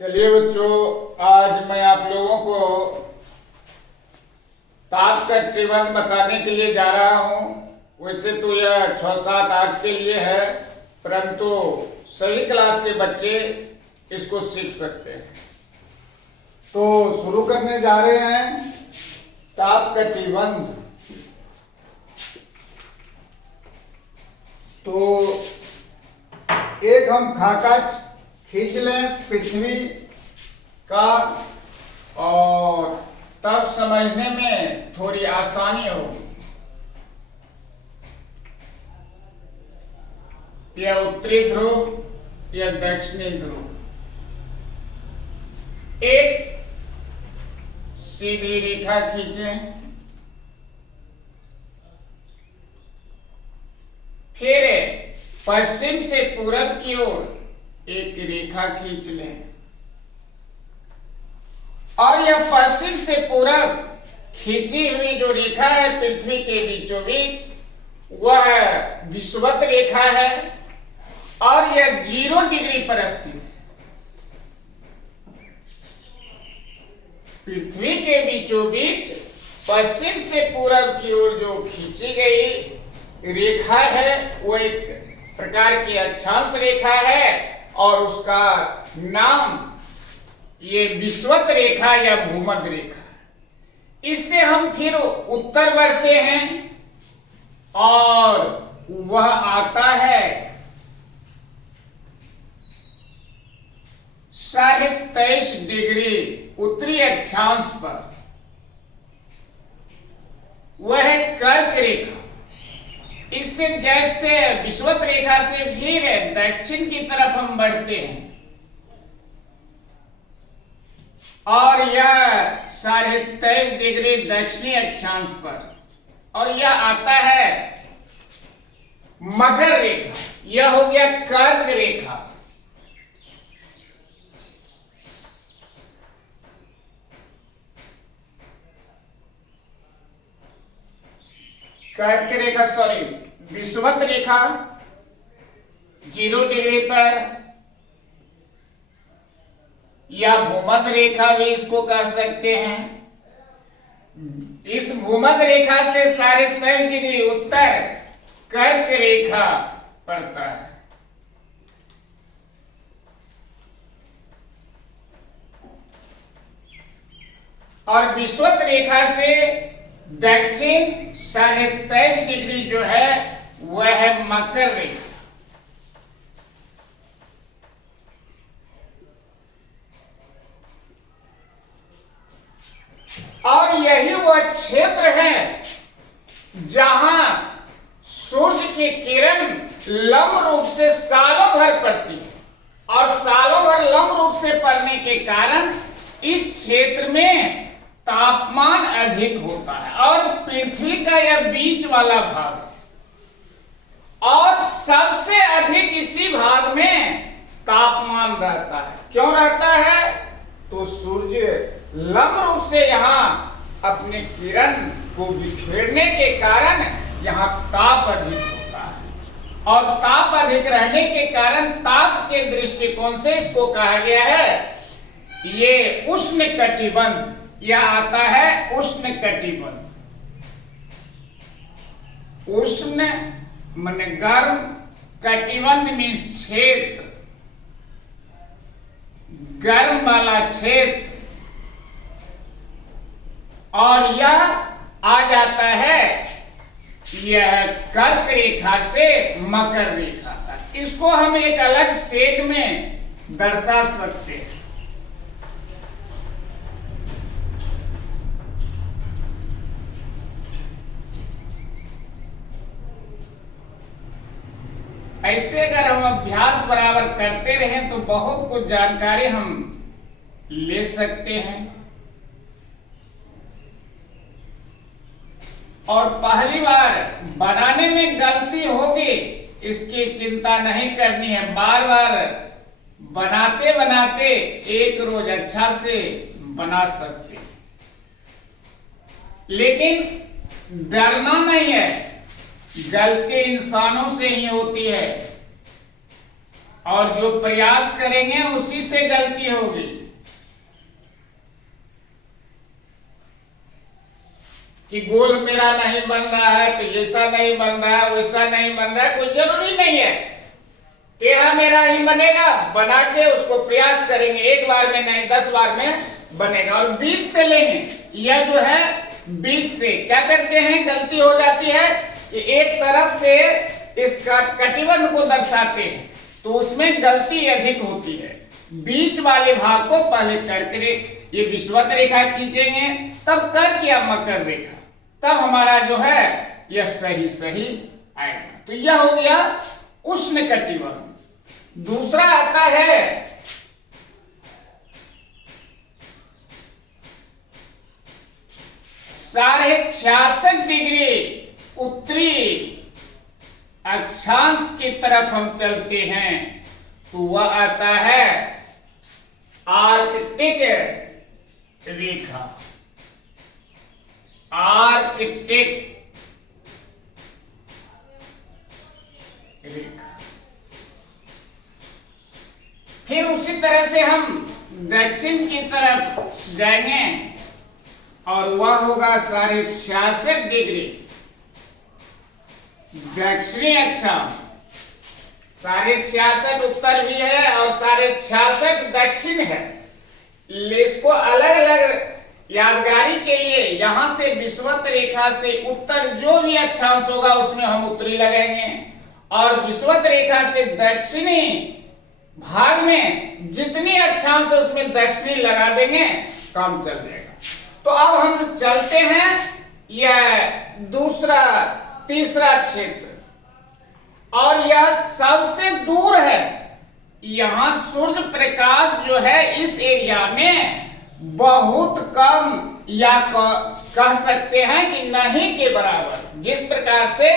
चलिए बच्चों, आज मैं आप लोगों को ताप का त्रिभुज बताने के लिए जा रहा हूँ। वैसे तो यह 6, 7, 8 के लिए है, परंतु सभी क्लास के बच्चे इसको सीख सकते हैं। तो शुरू करने जा रहे हैं ताप का त्रिभुज। तो एक हम खाका खींच लें पृथ्वी का, और तब समझने में थोड़ी आसानी होगी। यह उत्तरी ध्रुव, यह दक्षिणी ध्रुव। एक सीधी रेखा खींचें, फिर पश्चिम से पूरब की ओर एक रेखा खींच लें, और यह पश्चिम से पूरब खींची हुई जो रेखा है पृथ्वी के बीचों बीच, वह विषुवत रेखा है और यह 0 डिग्री पर स्थित है। पृथ्वी के बीचों बीच पश्चिम से पूरब की ओर जो खींची गई रेखा है वो एक प्रकार की अक्षांश रेखा है, और उसका नाम ये विषुवत रेखा या भूमध्य रेखा। इससे हम फिर उत्तर बढ़ते हैं और वह आता है 23.5 डिग्री उत्तरी अक्षांश पर। वह है कर्क रेखा। इससे जस्ट विषुवत रेखा से फिर दक्षिण की तरफ हम बढ़ते हैं, और यह 23.5 डिग्री दक्षिणी अक्षांश पर, और यह आता है मकर रेखा। यह हो गया कर्क रेखा। कर्क रेखा, सॉरी, विषुवत रेखा 0 डिग्री पर, या भूमध्य रेखा भी इसको कह सकते हैं। इस भूमध्य रेखा से 23.5 डिग्री उत्तर कर्क रेखा पड़ता है। और विषुवत रेखा से दक्षिण 23.5 डिग्री जो है वह है मकर रेखा। और यही वह क्षेत्र है जहां सूर्य की किरण लंब रूप से सालों भर पड़ती है, और सालों भर लंब रूप से पड़ने के कारण इस क्षेत्र में तापमान अधिक होता है, और पृथ्वी का यह बीच वाला भाग है, और सबसे अधिक इसी भाग में तापमान रहता है। क्यों रहता है? तो सूर्य लंब रूप से यहाँ अपने किरण को बिखेरने के कारण यहाँ ताप अधिक होता है, और ताप अधिक रहने के कारण ताप के दृष्टिकोण से इसको कहा गया है ये उष्ण कटिबंध। यह आता है उष्ण कटिबंध। उष्ण माने गर्म, कटिबंध मीन्स क्षेत्र, गर्म वाला क्षेत्र, और यह आ जाता है यह कर्क रेखा से मकर रेखा तक। इसको हम एक अलग सेट में दर्शा सकते हैं। ऐसे अगर हम अभ्यास बराबर करते रहें तो बहुत कुछ जानकारी हम ले सकते हैं। और पहली बार बनाने में गलती होगी इसकी चिंता नहीं करनी है। बार बार बनाते बनाते एक रोज अच्छा से बना सकते हैं, लेकिन डरना नहीं है। गलती इंसानों से ही होती है, और जो प्रयास करेंगे उसी से गलती होगी। कि गोल मेरा नहीं बन रहा है तो ऐसा नहीं बन रहा है, वैसा नहीं बन रहा है, कोई जरूरी नहीं है। टेढ़ा मेरा ही बनेगा, बना के उसको प्रयास करेंगे, एक बार में नहीं 10 बार में बनेगा। और बीच से लेंगे, यह जो है बीच से क्या करते हैं, गलती हो जाती है कि एक तरफ से इसका कटिबंध को दर्शाते हैं तो उसमें गलती अधिक होती है। बीच वाले भाग को पहले करके ये विषुवत रेखा खींचेंगे, तब कर्क या मकर रेखा, तब हमारा जो है यह सही सही आएगा। तो यह हो गया उष्ण कटिबंध। दूसरा आता है 66.5 डिग्री उत्तरी अक्षांश की तरफ हम चलते हैं तो वह आता है आर्कटिक रेखा। आर्कटिक रेखा। फिर उसी तरह से हम दक्षिण की तरफ जाएंगे और वह होगा 66.5 डिग्री दक्षिणी अक्षांश। 66.5 उत्तर भी है और 66.5 दक्षिण है। इसको अलग अलग यादगारी के लिए यहां से विषुवत रेखा से उत्तर जो भी अक्षांश होगा उसमें हम उत्तरी लगाएंगे और विषुवत रेखा से दक्षिणी भाग में जितनी अक्षांश है उसमें दक्षिणी लगा देंगे, काम चल जाएगा। तो अब हम चलते हैं यह दूसरा तीसरा क्षेत्र और यह सबसे दूर है। यहां सूर्य प्रकाश जो है इस एरिया में बहुत कम या कह सकते हैं कि नहीं के बराबर। जिस प्रकार से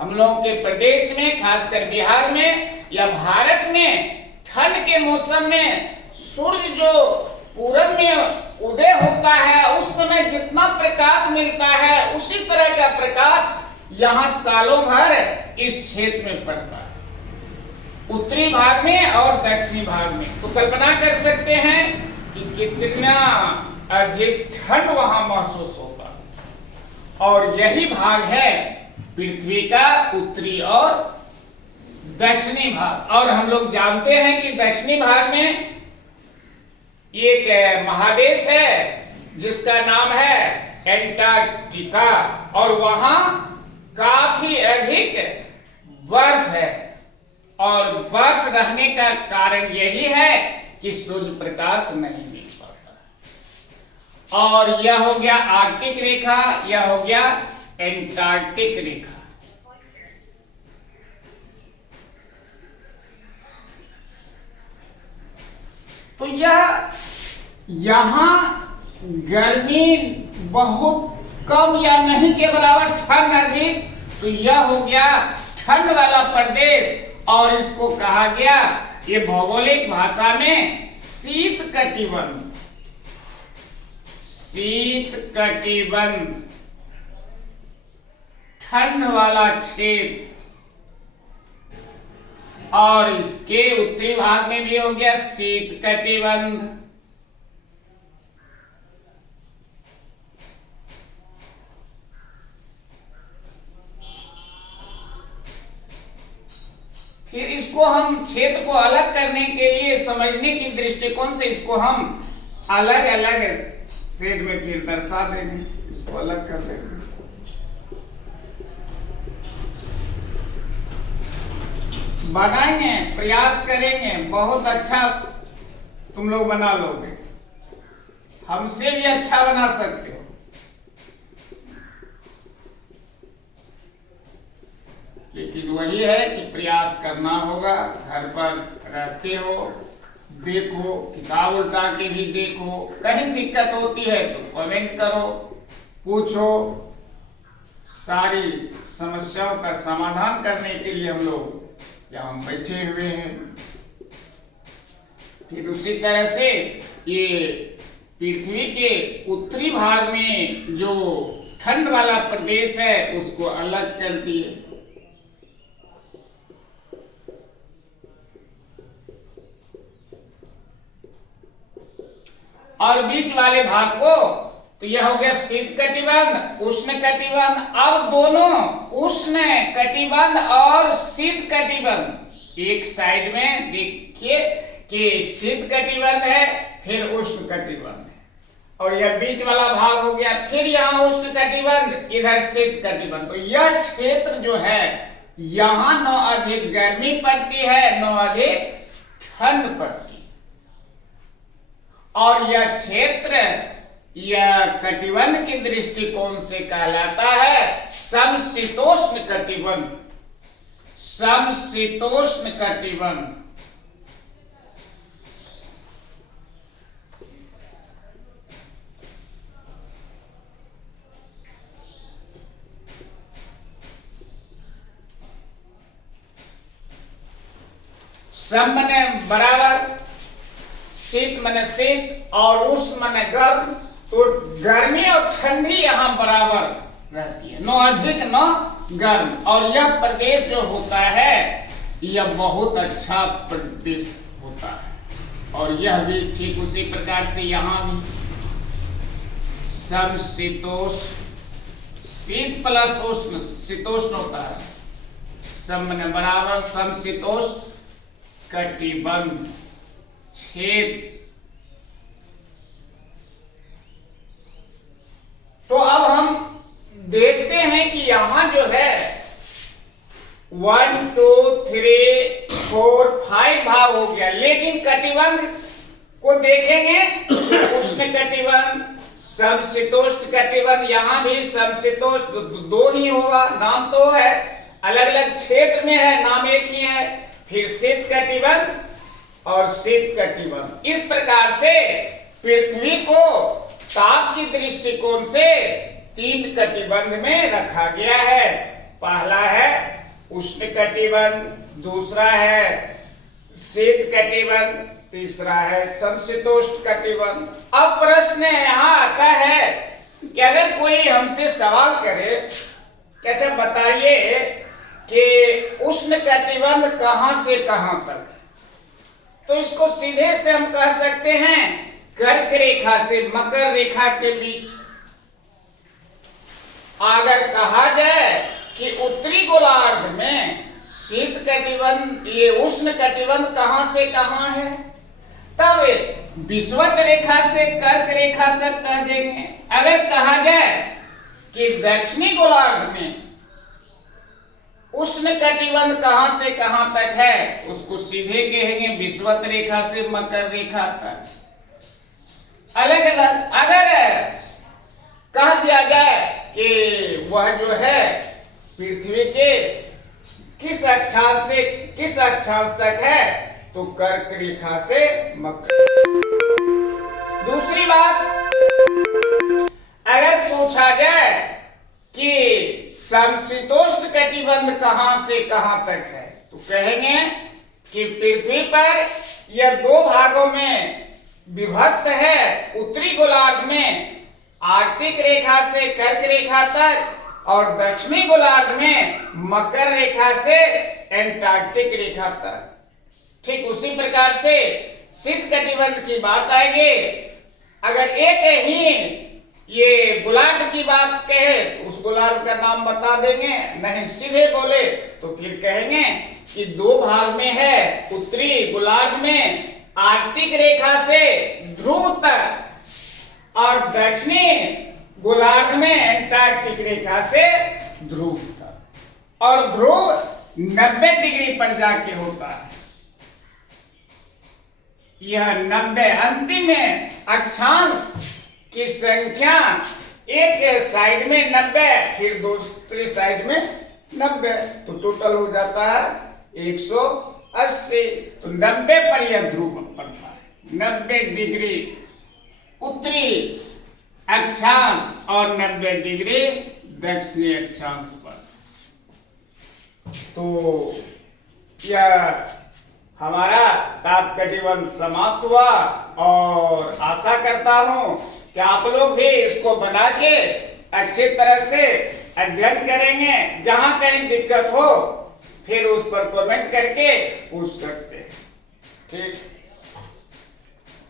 हम लोगों के प्रदेश में खासकर बिहार में या भारत में ठंड के मौसम में सूर्य जो पूरब में उदय होता है उस समय जितना प्रकाश मिलता है उसी तरह का प्रकाश यहाँ सालों भर इस क्षेत्र में पड़ता है, उत्तरी भाग में और दक्षिणी भाग में। तो कल्पना कर सकते हैं कि कितना अधिक ठंड वहां महसूस होता है। और यही भाग है पृथ्वी का उत्तरी और दक्षिणी भाग। और हम लोग जानते हैं कि दक्षिणी भाग में एक महादेश है जिसका नाम है एंटार्क्टिका और वहां काफी अधिक बर्फ है। और बर्फ रहने का कारण यही है कि सूर्य प्रकाश नहीं मिल पाता। और यह हो गया आर्कटिक रेखा, यह हो गया एंटार्क्टिक रेखा। तो यह यहां गर्मी बहुत कम या नहीं के बराबर, ठंड अधिक, तो यह हो गया ठंड वाला प्रदेश और इसको कहा गया ये भौगोलिक भाषा में शीत कटिबंध। शीत कटिबंध ठंड वाला क्षेत्र। और इसके उत्तरी भाग में भी हो गया शीत कटिबंध। फिर इसको हम क्षेत्र को अलग करने के लिए समझने की दृष्टिकोण से इसको हम अलग अलग शेड में फिर दर्शा देंगे, इसको अलग कर देंगे। बनाएंगे, प्रयास करेंगे, बहुत अच्छा तुम लोग बना लोगे, हमसे भी अच्छा बना सकते हो। लेकिन वही है कि प्रयास करना होगा। घर पर रहते हो, देखो, किताब उल्टा के भी देखो, कहीं दिक्कत होती है तो कमेंट करो, पूछो। सारी समस्याओं का समाधान करने के लिए हम लोग यहाँ बैठे हुए हैं। फिर उसी तरह से ये पृथ्वी के उत्तरी भाग में जो ठंड वाला प्रदेश है उसको अलग कर दिए। और बीच वाले भाग को, तो यह हो गया शीत कटिबंध, उष्ण कटिबंध। अब दोनों उष्ण कटिबंध और शीत कटिबंध एक साइड में देखिए कि शीत कटिबंध है, फिर उष्ण कटिबंध है, और यह बीच वाला भाग हो गया, फिर यहाँ उष्ण कटिबंध, इधर शीत कटिबंध। तो यह क्षेत्र जो है यहाँ न अधिक गर्मी पड़ती है न अधिक ठंड पड़ती है, और यह क्षेत्र यह कटिबंध के दृष्टिकोण से कहलाता है समशीतोष्ण कटिबंध। समशीतोष्ण कटिबंध। सम मने बराबर, शीत मने शीत और उष्ण मने गर्म। तो गर्मी और ठंडी यहाँ बराबर रहती है, न अधिक न गर्म। और यह प्रदेश जो होता है यह बहुत अच्छा प्रदेश होता है, और यह भी ठीक उसी प्रकार से यहाँ भी समशीतोष्ण, शीत प्लस उष्ण शीतोष्ण होता है, सम मने बराबर, समशीतोष्ण कटिबंध क्षेत्र। तो अब हम देखते हैं कि यहां जो है 1 2 3 4 5 भाग हो गया, लेकिन कटिबंध को देखेंगे, उष्ण कटिबंध, समशीतोष्ण कटिबंध, यहां भी समशीतोष्ण दो ही होगा, नाम तो है अलग अलग क्षेत्र में है, नाम एक ही है। फिर शीत कटिबंध और शीत कटिबंध। इस प्रकार से पृथ्वी को ताप की दृष्टिकोण से 3 कटिबंध में रखा गया है। पहला है उष्ण कटिबंध, दूसरा है शीत कटिबंध, तीसरा है समशीतोष्ण कटिबंध। अब प्रश्न यहाँ आता है कि अगर कोई हमसे सवाल करे कि अच्छा बताइए कि उष्ण कटिबंध कहां से कहां तक, तो इसको सीधे से हम कह सकते हैं कर्क रेखा से मकर रेखा के बीच। अगर कहा जाए कि उत्तरी गोलार्ध में शीत कटिबंध, ये उष्ण कटिबंध कहां से कहां है, तब विषुवत रेखा से कर्क रेखा तक कह देंगे। अगर कहा जाए कि दक्षिणी गोलार्ध में उष्ण कटिबंध कहां से कहां तक है, उसको सीधे कहेंगे विषुवत रेखा से मकर रेखा तक। अलग अलग अगर कह दिया जाए कि वह जो है पृथ्वी के किस अक्षांश से किस अक्षांश तक है, तो कर्क रेखा से मकर। दूसरी बात, अगर पूछा जाए कि समशीतोष्ण कटिबंध कहां से कहां तक है, तो कहेंगे कि पृथ्वी पर यह 2 भागों में विभक्त है। उत्तरी गोलार्ध में आर्कटिक रेखा से कर्क रेखा तक, और दक्षिणी गोलार्ध में मकर रेखा से एंटार्क्टिक रेखा तक। ठीक उसी प्रकार से शीत कटिबंध की बात आएगी। अगर एक ही ये गोलार्ध की बात कहे तो उस गोलार्ध का नाम बता देंगे, नहीं सीधे बोले तो फिर कहेंगे कि 2 भाग में है। उत्तरी गोलार्ध में आर्कटिक रेखा से ध्रुव तक, और दक्षिणी गोलार्ध में एंटार्क्टिक रेखा से ध्रुव तक। और ध्रुव 90 डिग्री पर जाके होता है। यह 90 अंतिम अक्षांश की संख्या, एक साइड में 90, फिर दूसरी साइड में 90, तो टोटल हो जाता है 180। तो 90 पर यह ध्रुव पड़ता है, 90 डिग्री उत्तरी अक्षांश और 90 डिग्री दक्षिणी अक्षांश पर। तो यह हमारा ताप कटिबंध समाप्त हुआ, और आशा करता हूं कि आप लोग भी इसको बना के अच्छी तरह से अध्ययन करेंगे। जहां कहीं दिक्कत हो फिर उस पर कमेंट करके पूछ सकते हैं। ठीक।